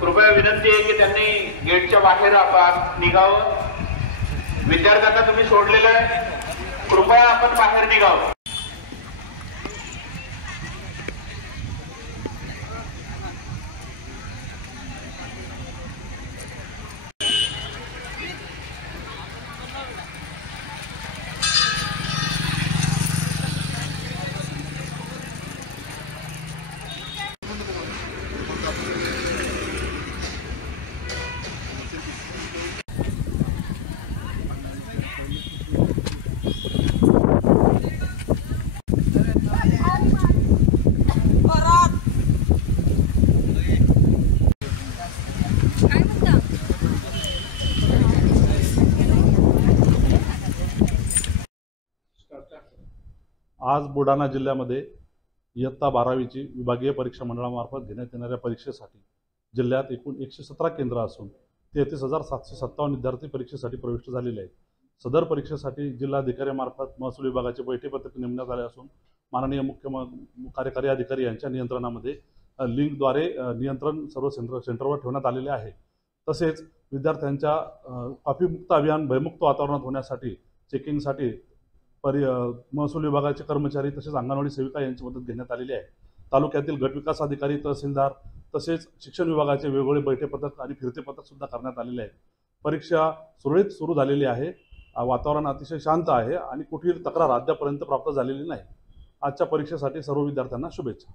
कृपया विनंती आहे की त्यांनी गेटच्या बाहेर आपण निघावं। विद्यार्थ्यांना तुम्ही सोडलेलं आहे, कृपया आपण बाहेर निघावं। आज बुलढाणा जिल्ह्यामध्ये इयत्ता 12वीची विभागीय परीक्षा मंडळामार्फत घेण्यात येणाऱ्या परीक्षेसाठी जिल्ह्यात एकूण 117 केंद्र असून 33,757 विद्यार्थी परीक्षेसाठी प्रविष्ट झालेले आहेत। सदर परीक्षेसाठी जिल्हाधिकाऱ्यांमार्फत महसूल विभागाचे बैठे पथक नेमण्यात आले असून माननीय मुख्य कार्यकारी अधिकारी यांच्या नियंत्रणामध्ये लिंकद्वारे नियंत्रण सर्व सेंटरवर ठेवण्यात आलेले आहे। तसेच विद्यार्थ्यांच्या कॉपीमुक्त अभियान भयमुक्त वातावरणात होण्यासाठी चेकिंगसाठी महसूल विभागाचे कर्मचारी तसेच अंगणवाडी सेविका यांची मदत घेण्यात आलेली आहे। तालुक्यातील गट विकास अधिकारी, तहसीलदार तसेच शिक्षण विभागाचे वेगवेगळे बैठे पथक आणि फिरते पथक सुद्धा करण्यात आलेले आहेत। परीक्षा सुरळीत सुरू झालेली आहे। वातावरण अतिशय शांत आहे आणि कुठलीही तक्रार अद्यापर्यंत प्राप्त झालेली नाही। आजच्या परीक्षेसाठी सर्व विद्यार्थ्यांना शुभेच्छा।